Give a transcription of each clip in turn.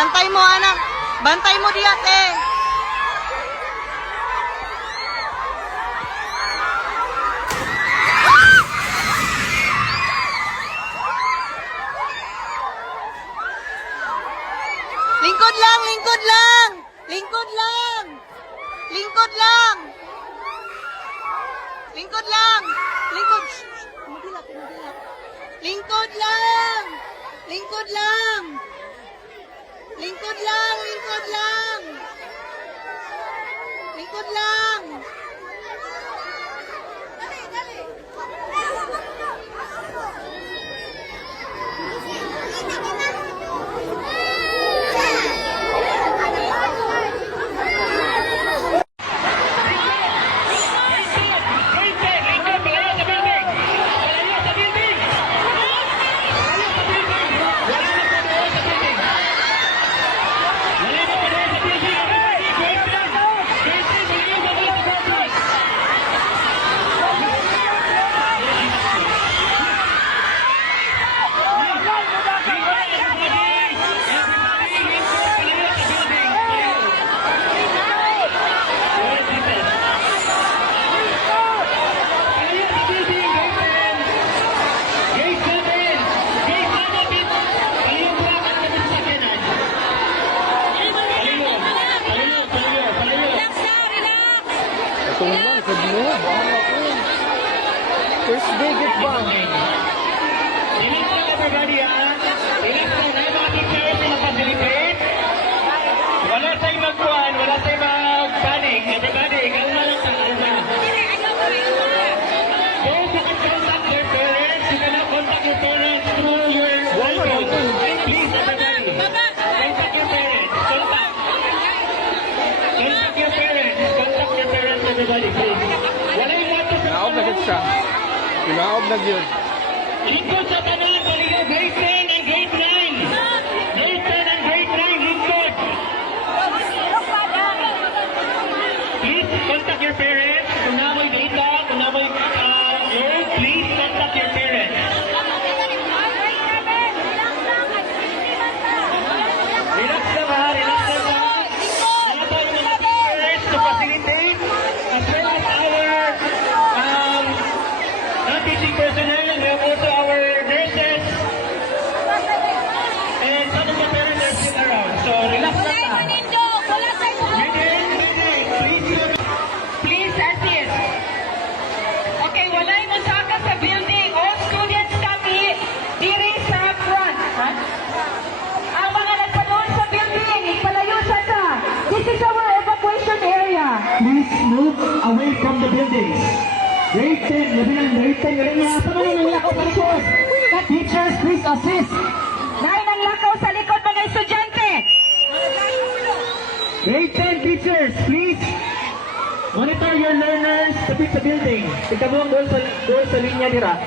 Bantay mo, anak. Bantay mo diyan, eh. Lingkod lang, lingkod lang. Lingkod lang. Lingkod lang. Lingkod lang. Lingkod. Kumagilap, kumagilap. Lingkod lang. Lingkod lang. Lingkod lang, lingkod lang. Lingkod lang. Dali, dali. Tunggal, kedua, first day get bang. Relax lang everybody ha. Relax lang na yung mga teachers na mag-facilitate. Wala tayong magkuhan, wala tayong mag-panic. Everybody, kalma lang sa kalma. Those who can contact their parents, you cannot contact your parents through your cell phone. Please everybody, contact your parents. Contact your parents. Contact your parents everybody please. Wala yung wato sa Kinaob na gid siya. Kinaob na gid. Lingkod sa tanan, baligaw, grade 10 and grade 9. Grade 10 and grade 9, lingkod. Please contact your parents. Kung na mo'y data, kung na mo'y load, please contact your parents. Relax lang ha, relax lang ha. Ano tayo mga teachers to facilitate as well as our non-teaching personnel. We have also our nurses and some of the parents are still around. So relax lang ha. Please assist. Okay, walay mo saka sa building. All students kami diri sa front. Ha? Ang mga nagpanood sa building, palayo sa ta. This is our evacuation area. Please move away from the buildings. Grade 10, labi ng grade 10. Galing niya. Sa mga nangyakaw sa likod. Teachers, please assist. Dahil ang lakaw sa likod mga estudyante. Grade 10 teachers, please monitor your learners tapit sa building. Tignan mo ang doon sa linya nila.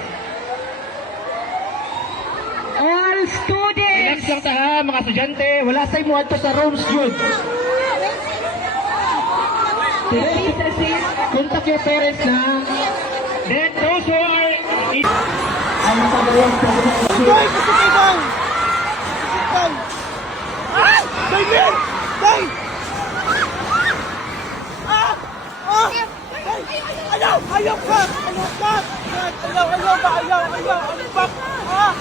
All students. Relax lang ta ha, mga estudyante. Wala sa'yo mo ato sa rooms, Jude. Please assist. Contact your parents na. Then those who are in... Ang Hoy, kasi kayo! Ay! David! Dave! Ah! Ah! Ayaw! Ayaw ka! Ayaw ka! Ayaw! Ayaw ba? Ayaw! Ayaw! Ayaw! Ah!